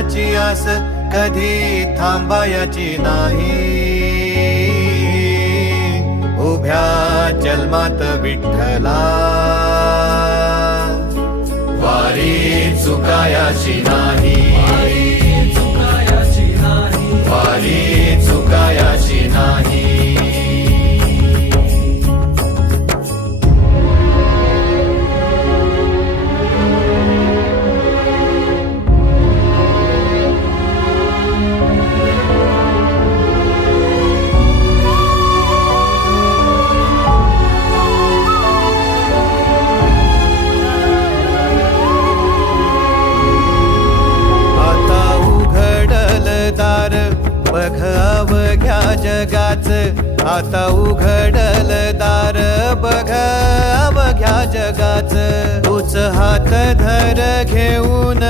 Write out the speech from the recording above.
देवाची आस कधी थांबायची नाही. उभ्या जन्मात विठ्ठला वारी चुकायाची नाही. वारी चुकायाची नाही. बघ अवघ्या जगाच, आता उघडल दार बघ अवघ्या जगाच. तूच हात धर घेऊन